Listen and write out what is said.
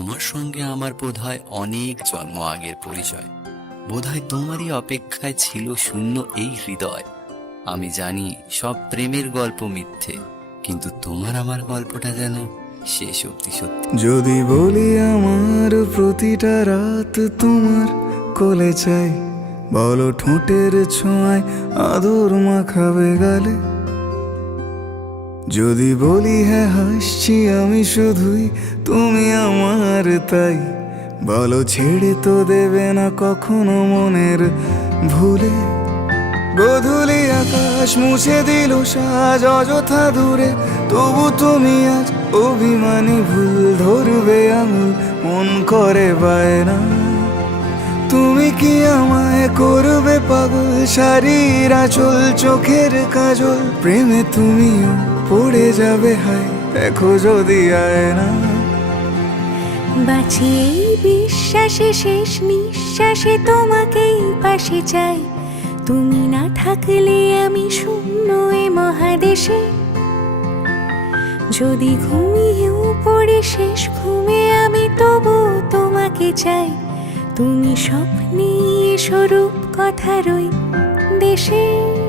তোমার সঙ্গে আমার বোধহয় অনেক জন্ম আগের পরিচয়। বোধহয় তোমারই অপেক্ষায় ছিল শূন্য এই হৃদয়। আমি জানি সব প্রেমের গল্প মিথ্যে, কিন্তু তোমার আমার গল্পটা যেন শেষ অব্দি সত্যি। যদি বলি আমার প্রতিটা রাত তোমার কোলে চাই, বলো ঠোঁটের ছোঁয়ায় আদর মাখাবে গালে। যদি বলি হ্যাঁ হাসছি আমি শুধুই, তুমি আমার তাই। বলো, ছেড়ে তো দেবে না কখনো মনের ভুলে। গধুলি আকাশ মুছে দিল সাজ অযথা দূরে। তবু তুমি আজ অভিমানী ভুল ধরবে আঙুল, মন করে বায়না। তুমি কি আমায় করবে পাগল? শাড়ির আঁচল, চোখের কাজল, প্রেমে তুমিও পড়ে যাবে, হায়। দেখো যদি আয় না। বাঁচি এই বিশ্বাসে শেষ নিঃশ্বাসে তোমাকেই পাশে চাই। তুমি না থাকলে আমি শূন্য এ মহাদেশে। যদি ঘুমিয়েও পড়ে শেষ ঘুমে আমি তবু তোমাকে চাই। তুমি স্বপ্নে স্বরূপ কথারই দেশে।